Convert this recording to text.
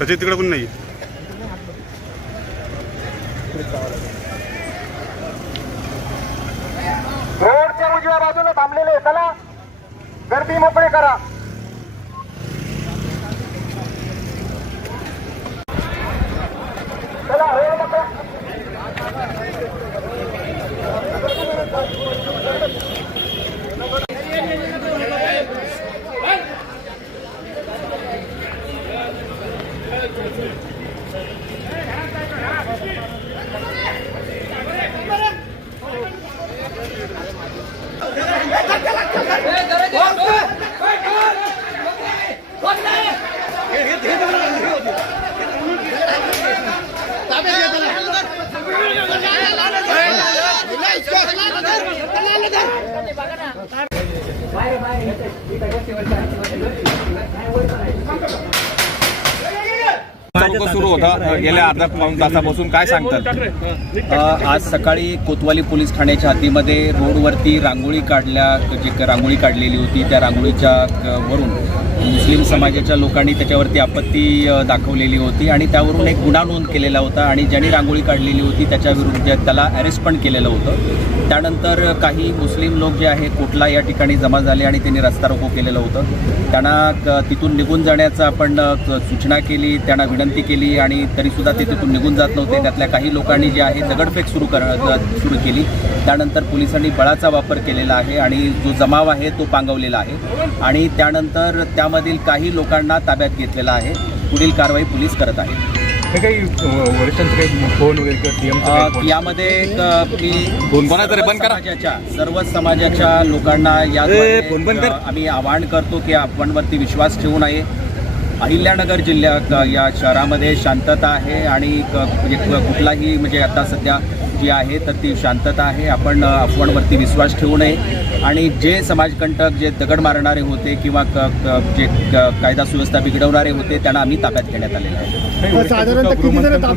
सचिन तिकडे पण नाही रोडच्या उजव्या बाजूला थांबलेले चला. गर्दी मोकळी करा. বাইরে বাইরে चौक सुरू होता गेल्या अर्धा पाऊण तासापासून काय सांगतात? आज सकाळी कोतवाली पोलीस ठाण्याच्या हद्दीमध्ये रोडवरती रांगोळी काढल्या जी रांगोळी काढलेली होती त्या रांगोळीच्या वरून मुस्लिम समाजाच्या लोकांनी त्याच्यावरती आपत्ती दाखवलेली होती आणि त्यावरून एक गुन्हा नोंद केलेला होता आणि ज्यांनी रांगोळी काढलेली होती त्याच्या विरुद्ध त्याला अरेस्ट पण केलेलं होतं. त्यानंतर काही मुस्लिम लोक जे आहे कोटला या ठिकाणी जमा झाले आणि त्यांनी रस्ता रोको केलेलं होतं. त्यांना तिथून निघून जाण्याचं आपण सूचना केली त्यांना विनंती केली आणि तरीसुद्धा ते तिथून निघून जात नव्हते. त्यातल्या काही लोकांनी जे आहे दगडफेक सुरू कर सुरू केली. त्यानंतर पोलिसांनी बळाचा वापर केलेला आहे आणि जो जमाव आहे तो पांगवलेला आहे. आणि त्यानंतर त्यामधील काही लोकांना ताब्यात घेतलेला आहे. पुढील कारवाई पोलीस करत आहेत. काही फोन वगैरे यामध्ये. समाजाच्या सर्व समाजाच्या लोकांना या. आम्ही आवाहन करतो की आपणवरती विश्वास ठेवू नये. अहिल्यानगर जिल्ह्यात या शहरामध्ये शांतता आहे आणि म्हणजे कुठलाही म्हणजे आता सध्या जी आहे तर ती शांतता आहे. आपण अफवांवरती विश्वास ठेवू नये. आणि जे समाजकंटक जे दगड मारणारे होते किंवा क- जे क- कायदा सुव्यवस्था बिघडवणारे होते त्यांना आम्ही ताब्यात घेण्यात आलेलं आहे. साधारणतः किती जण